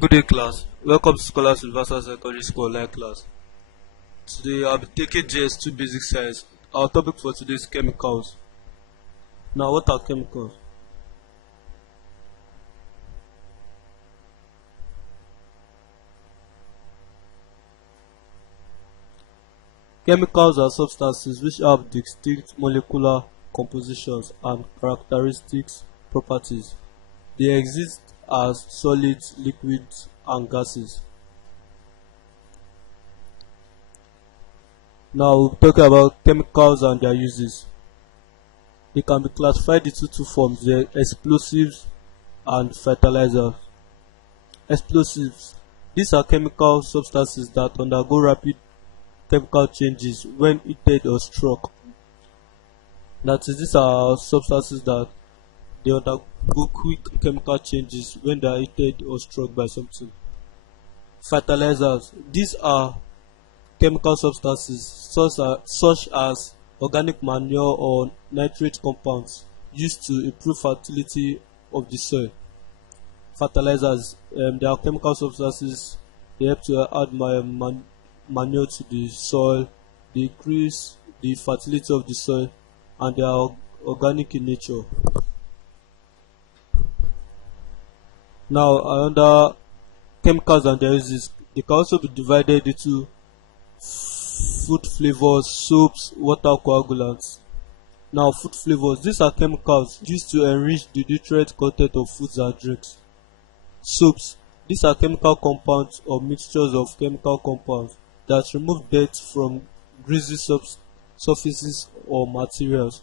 Good day, class. Welcome to Scholars Universal Secondary School online class. Today, I'll be taking JS2 Basic Science. Our topic for today is chemicals. Now, what are chemicals? Chemicals are substances which have distinct molecular compositions and characteristics properties. They exist as solids, liquids, and gases. Now, we'll talk about chemicals and their uses. They can be classified into two forms: the explosives and fertilizers. Explosives. These are chemical substances that undergo rapid chemical changes when heated or struck. That is, these are substances that they undergo quick chemical changes when they are heated or struck by something. Fertilizers. These are chemical substances such as organic manure or nitrate compounds used to improve fertility of the soil. Fertilizers, they are chemical substances. They help to add manure to the soil. They increase the fertility of the soil, and they are organic in nature. Now, under chemicals and their uses, they can also be divided into food flavors, soaps, water coagulants. Now, food flavors. These are chemicals used to enrich the nutrient content of foods and drinks. Soaps. These are chemical compounds or mixtures of chemical compounds that remove dirt from greasy surfaces or materials.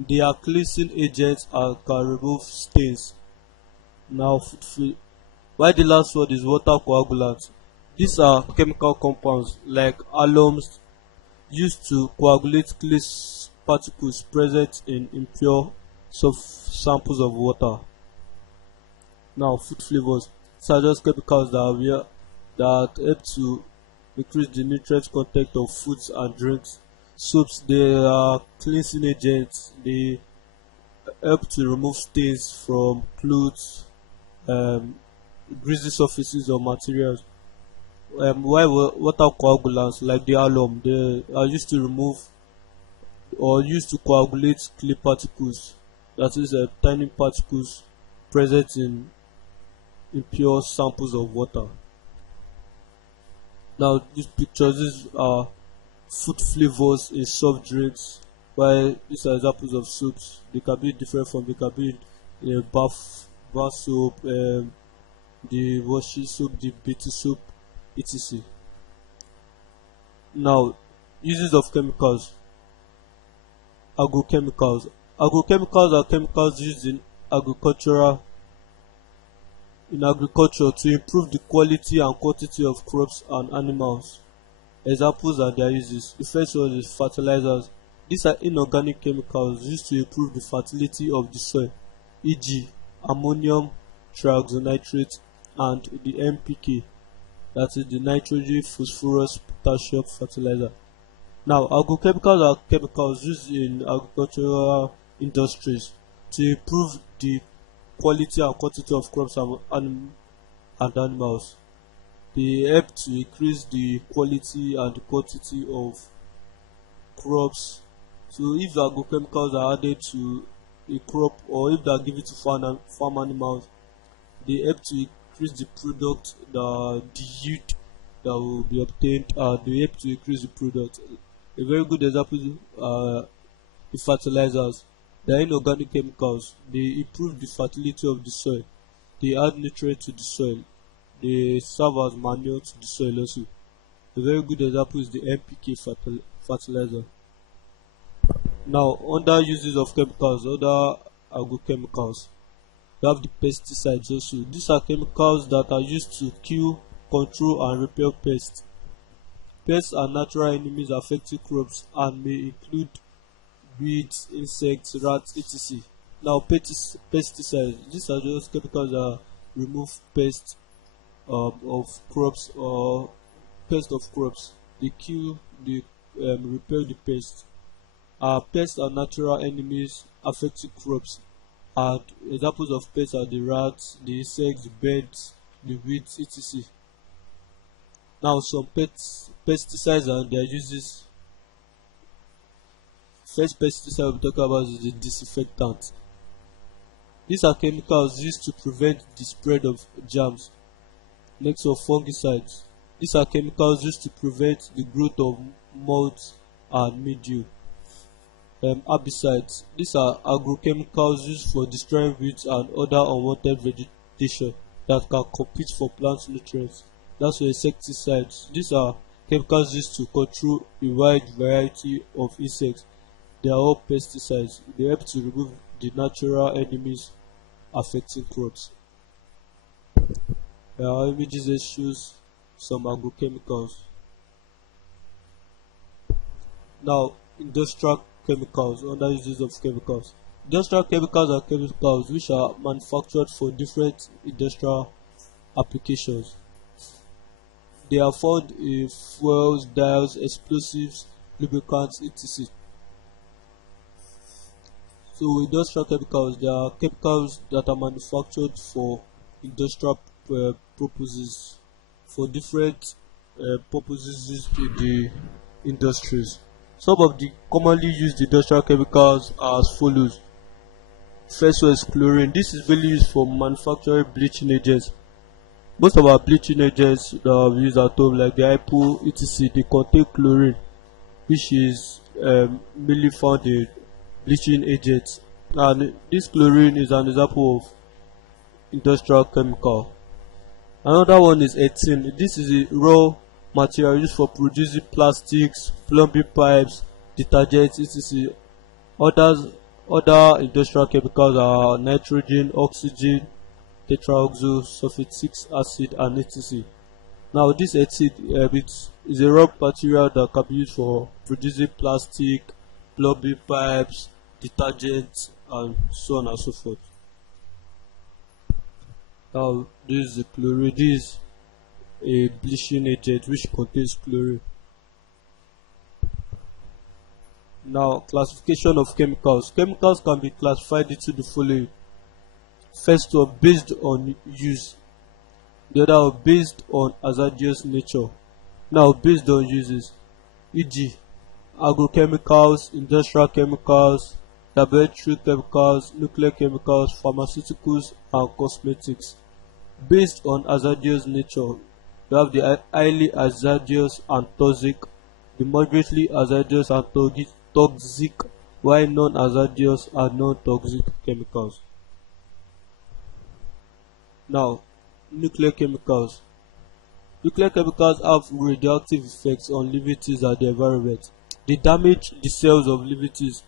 They are cleansing agents and can remove stains. Now, while the last word is water coagulants. These are chemical compounds like alums used to coagulate clay particles present in impure samples of water. Now, food flavors. These are just chemicals that help to increase the nutrient content of foods and drinks. Soaps, they are cleansing agents. They help to remove stains from clothes, greasy surfaces or materials. While water coagulants like the alum, they are used to remove or used to coagulate clay particles, that is, tiny particles present in impure samples of water. Now, these are food flavors in soft drinks, while these are examples of soaps. They can be different from, they can be bath soap, the washing soap, the bathing soap, etc. Now, uses of chemicals. Agrochemicals. Agrochemicals are chemicals used in agriculture to improve the quality and quantity of crops and animals. Examples are their uses. The first one is fertilizers. These are inorganic chemicals used to improve the fertility of the soil, e.g., ammonium trioxonitrate and the NPK, that is the nitrogen, phosphorus, potassium fertilizer. Now, agrochemicals are chemicals used in agricultural industries to improve the quality and quantity of crops and animals. They help to increase the quality and the quantity of crops. So, if the agrochemicals are added to a crop, or if they are given to farm animals, they help to increase the product, the yield that will be obtained, and they help to increase the product. A very good example are the fertilizers. They are inorganic chemicals. They improve the fertility of the soil. They add nutrients to the soil. They serve as manure to the soil also. A very good example is the NPK fertilizer. Now, under uses of chemicals, other agrochemicals, we have the pesticides also. These are chemicals that are used to kill, control, and repel pests. Pests are natural enemies affecting crops and may include weeds, insects, rats, etc. Now, pesticides. These are just chemicals that remove pests of crops or pests of crops. They kill, they repel the pests. Pests are natural enemies affecting crops, and examples of pests are the rats, the insects, the birds, the weeds, etc. Now some pesticides and their uses. First pesticide we talk about is the disinfectant. These are chemicals used to prevent the spread of germs. Next are fungicides. These are chemicals used to prevent the growth of mold and mildew. Herbicides. These are agrochemicals used for destroying weeds and other unwanted vegetation that can compete for plant nutrients. That's why insecticides. These are chemicals used to control a wide variety of insects. They are all pesticides. They help to remove the natural enemies affecting crops. Our images here shows some agrochemicals. Now, industrial chemicals, other uses of chemicals. Industrial chemicals are chemicals which are manufactured for different industrial applications. They are found in fuels, dyes, explosives, lubricants, etc. So industrial chemicals, they are chemicals that are manufactured for industrial purposes, for different purposes used in the industries. Some of the commonly used industrial chemicals are as follows. First one is chlorine. This is really used for manufacturing bleaching agents. Most of our bleaching agents that we use at home, like the hypo, etc., they contain chlorine, which is mainly found in bleaching agents. And this chlorine is an example of industrial chemical. Another one is ethene. This is a raw material used for producing plastics, plumbing pipes, detergents, etc. Other industrial chemicals are nitrogen, oxygen, tetraoxosulfuric acid, and etc. Now this ethene is a raw material that can be used for producing plastic, plumbing pipes, detergents, and so on and so forth. Now this is the chlorine. This is a bleaching agent which contains chlorine. Now, classification of chemicals. Chemicals can be classified into the following. First one, based on use. The other one, based on hazardous nature. Now, based on uses, e.g., agrochemicals, industrial chemicals, laboratory chemicals, nuclear chemicals, pharmaceuticals, and cosmetics. Based on hazardous nature, we have the highly hazardous and toxic, the moderately hazardous and toxic, while non-hazardous and non-toxic chemicals. Now, nuclear chemicals. Nuclear chemicals have radioactive effects on living things and the environment. They damage the cells of living things,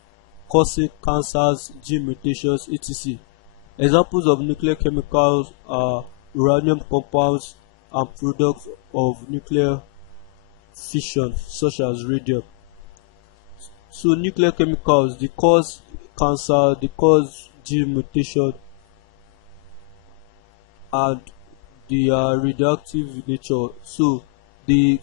causing cancers, gene mutations, etc. Examples of nuclear chemicals are uranium compounds and products of nuclear fission, such as radium. So nuclear chemicals, they cause cancer, they cause gene mutation, and they are radioactive in nature. So they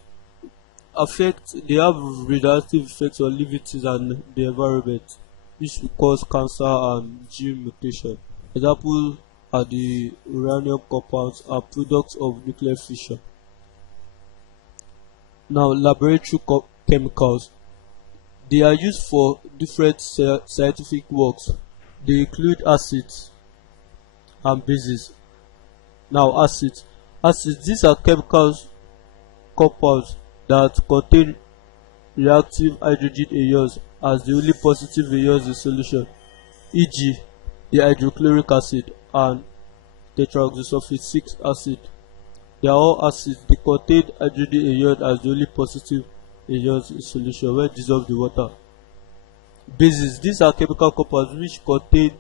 have radioactive effects on living things and the environment, which will cause cancer and gene mutation. Example are the uranium compounds are products of nuclear fission. Now, laboratory chemicals. They are used for different scientific works. They include acids and bases. Now, acids. These are chemicals compounds that contain reactive hydrogen ions as the only positive ions in solution, e.g., the hydrochloric acid and tetraoxosulfuric acid. They are all acids. They contain hydrogen ion as the only positive ions in solution when dissolved in water. Bases. These are chemical compounds which contain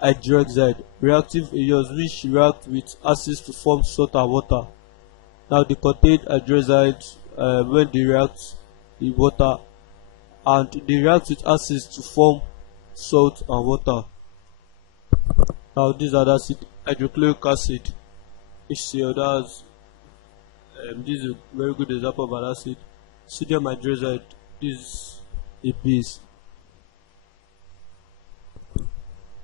hydroxide, reactive ions which react with acids to form salt and water. Now they contain hydroxide when they react in water, and they react with acids to form salt and water. Now these are the acid, hydrochloric acid, HCl. This is a very good example of an acid. Sodium hydroxide, this is a base.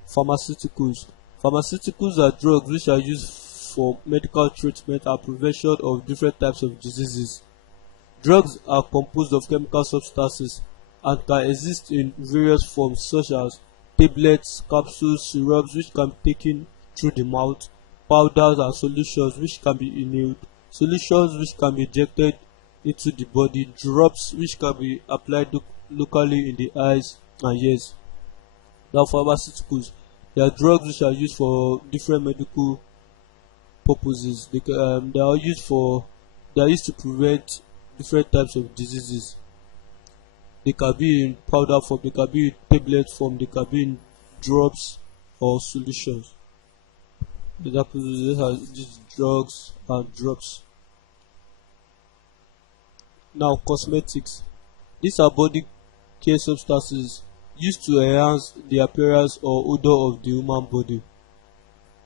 Pharmaceuticals. Pharmaceuticals are drugs which are used for medical treatment and prevention of different types of diseases. Drugs are composed of chemical substances and can exist in various forms such as tablets, capsules, syrups which can be taken through the mouth, powders and solutions which can be inhaled, solutions which can be injected into the body, drops which can be applied locally in the eyes and ears. Now pharmaceuticals, they are drugs which are used for different medical purposes. They are used to prevent different types of diseases. They can be in powder form, they can be in tablet form, they can be in drops or solutions. Examples are these drugs and drops. Now cosmetics. These are body care substances used to enhance the appearance or odor of the human body.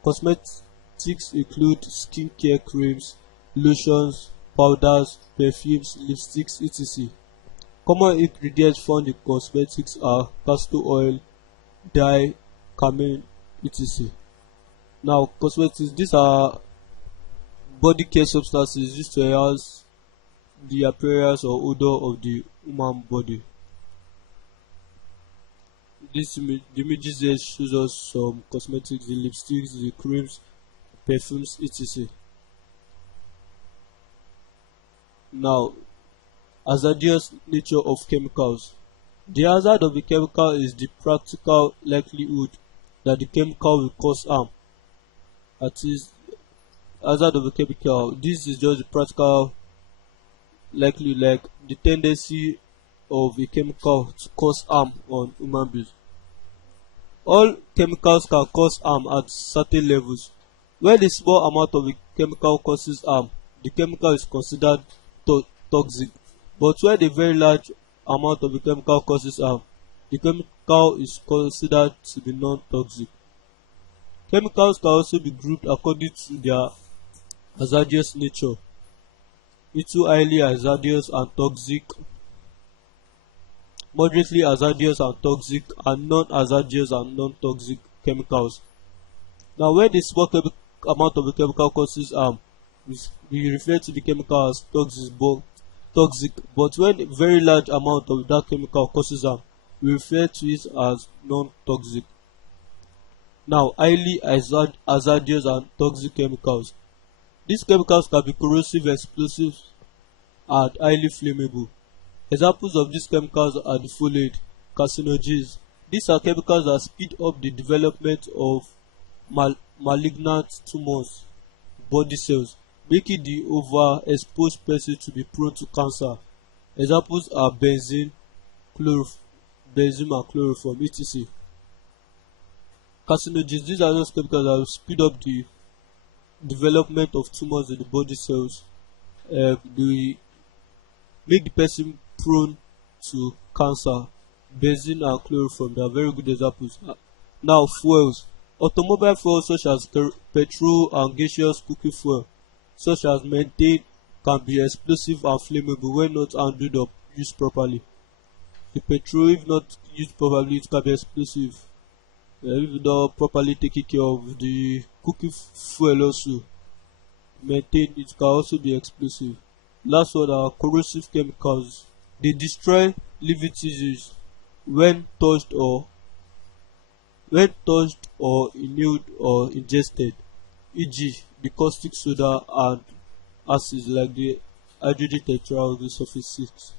Cosmetics include skincare creams, lotions, powders, perfumes, lipsticks, etc. Common ingredients found in cosmetics are castor oil, dye, carmine, etc. Now, cosmetics, these are body care substances used to enhance the appearance or odor of the human body. The images here shows us some cosmetics, the lipsticks, the creams, perfumes, etc. Now, hazardous nature of chemicals. The hazard of a chemical is the practical likelihood that the chemical will cause harm. That is, hazard of a chemical. This is just the practical likelihood, like the tendency of a chemical to cause harm on human beings. All chemicals can cause harm at certain levels. When a small amount of a chemical causes harm, the chemical is considered toxic. But when a very large amount of a chemical causes harm, the chemical is considered to be non-toxic. Chemicals can also be grouped according to their hazardous nature into highly hazardous and toxic, moderately hazardous and toxic, and non-hazardous and non-toxic chemicals. Now, when a small amount of a chemical causes harm, we refer to the chemical as toxic, but when a very large amount of that chemical causes harm, we refer to it as non-toxic. Now, highly hazardous and toxic chemicals. These chemicals can be corrosive, explosive, and highly flammable. Examples of these chemicals are the following: carcinogens. These are chemicals that speed up the development of malignant tumors, body cells, making the overexposed person to be prone to cancer. Examples are benzene and chloroform, etc. Carcinogens, these are those chemicals that will speed up the development of tumors in the body cells. They make the person prone to cancer. Benzene and chloroform, they are very good examples. Now, fuels. Automobile fuels such as petrol and gaseous cooking fuel, such as methane, can be explosive and flammable when not handled or used properly. The petrol, if not used properly, it can be explosive. If you don't properly take care of the cooking fuel also, methane, it can also be explosive. Last one are corrosive chemicals. They destroy living tissues when touched or inhaled or ingested, e.g. the caustic soda and acids like the hydrogen tetraoxosulfate 6.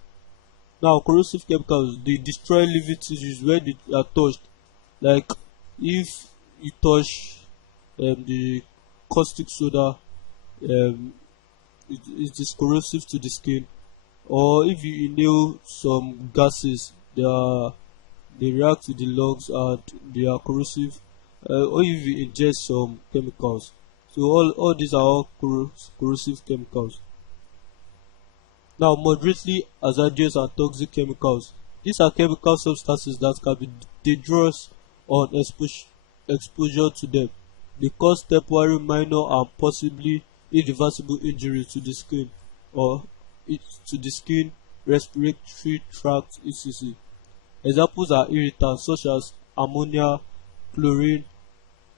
Now, corrosive chemicals, they destroy living tissues when they are touched. Like if you touch the caustic soda, it is corrosive to the skin. Or if you inhale some gases, they react to the lungs and they are corrosive. Or if you ingest some chemicals. So all these are all corrosive chemicals. Now, moderately hazardous and toxic chemicals. These are chemical substances that can be dangerous on exposure to them. They cause temporary, minor, and possibly irreversible injury to the skin respiratory tract, etc. Examples are irritants such as ammonia, chlorine,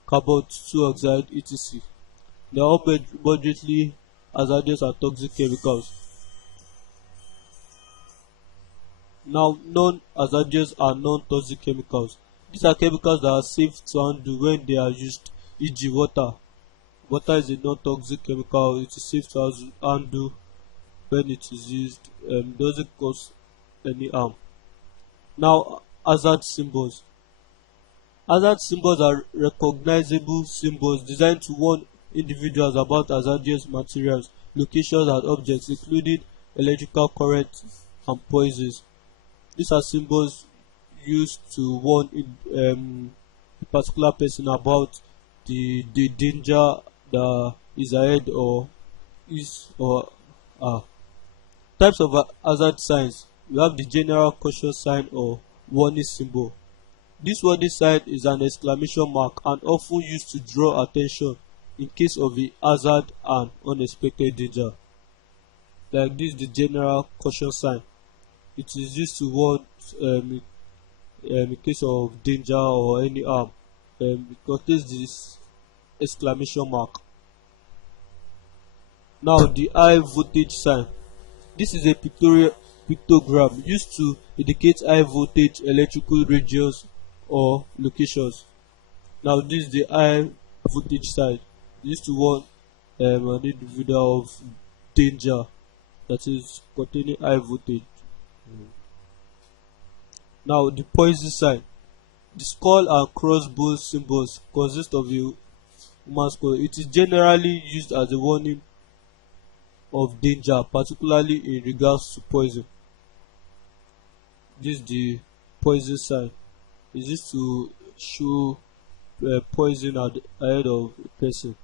carbon 2 oxide, etc. They are all moderately hazardous and toxic chemicals. Now, non-hazardous and non-toxic chemicals. These are chemicals that are safe to handle when they are used, e.g. water. Water is a non-toxic chemical. It is safe to handle when it is used. Doesn't cause any harm. Now, hazard symbols. Hazard symbols are recognizable symbols designed to warn individuals about hazardous materials, locations, and objects, including electrical current and poisons. These are symbols used to warn a particular person about the danger that is ahead or is or are. Types of hazard signs. We have the general caution sign or warning symbol. This warning sign is an exclamation mark and often used to draw attention in case of a hazard and unexpected danger. Like this, the general caution sign. It is used to warn in case of danger or any harm. It contains this exclamation mark. Now, the high voltage sign. This is a pictogram used to indicate high voltage electrical regions or locations. Now, this is the high voltage sign used to warn an individual of danger that is containing high voltage. Now, the poison sign. The skull and crossbones symbols consist of a human skull. It is generally used as a warning of danger, particularly in regards to poison. This is the poison sign. It is to show poison ahead of a person.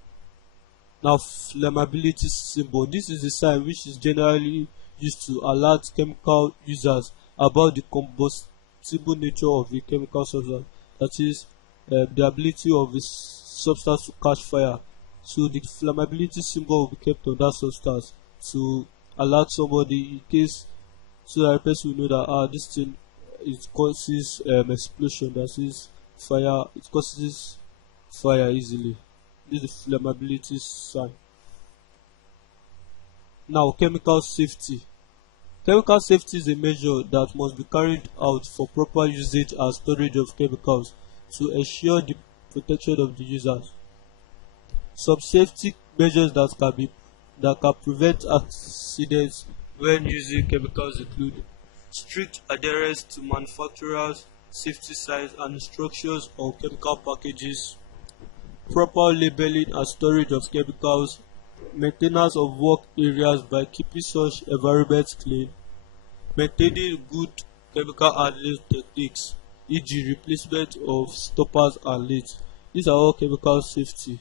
Now, flammability symbol. This is the sign which is generally used to alert chemical users about the combustible nature of a chemical substance. That is, the ability of a substance to catch fire. So the flammability symbol will be kept on that substance to alert somebody in case, so that the person will know that this thing, it causes explosion, that is fire, it causes fire easily. This is the flammability sign. Now, chemical safety. Chemical safety is a measure that must be carried out for proper usage and storage of chemicals to ensure the protection of the users. Some safety measures that can prevent accidents when using chemicals include strict adherence to manufacturers' safety signs and instructions on chemical packages, proper labeling and storage of chemicals, maintenance of work areas by keeping such environments clean, maintaining good chemical handling techniques, e.g. replacement of stoppers and lids. These are all chemical safety.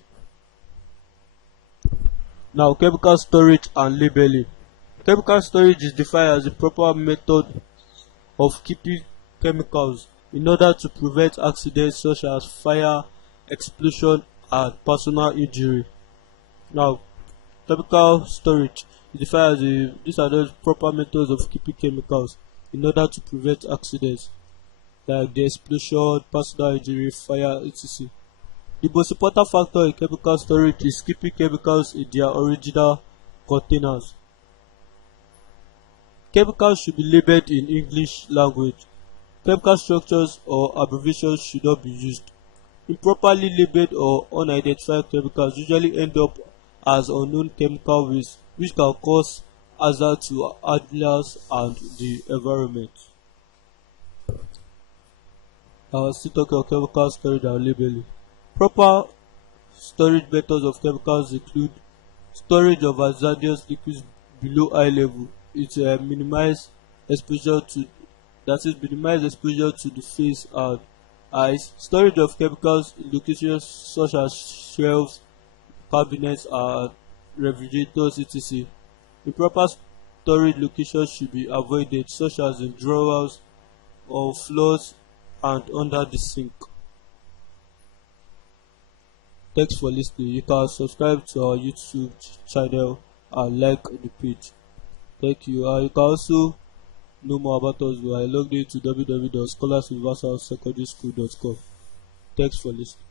Now, chemical storage and labeling. Chemical storage is defined as the proper method of keeping chemicals in order to prevent accidents such as fire, explosion, and personal injury. Now, chemical storage is defined as these are those proper methods of keeping chemicals in order to prevent accidents like the explosion, personal injury, fire, etc. The most important factor in chemical storage is keeping chemicals in their original containers. Chemicals should be labeled in English language. Chemical structures or abbreviations should not be used. Improperly labeled or unidentified chemicals usually end up as unknown chemical waste, which can cause hazard to handlers and the environment. I was still talking about chemical storage and labeling. Proper storage methods of chemicals include storage of hazardous liquids below eye level. It minimize exposure to the face and eyes. Storage of chemicals in locations such as shelves, cabinets, and refrigerators, etc. Improper storage locations should be avoided, such as in drawers or floors and under the sink. Thanks for listening. You can subscribe to our YouTube channel and like the page. Thank you. You can also know more about us by logging into www.scholarsuniversalsecondary.com. Thanks for listening.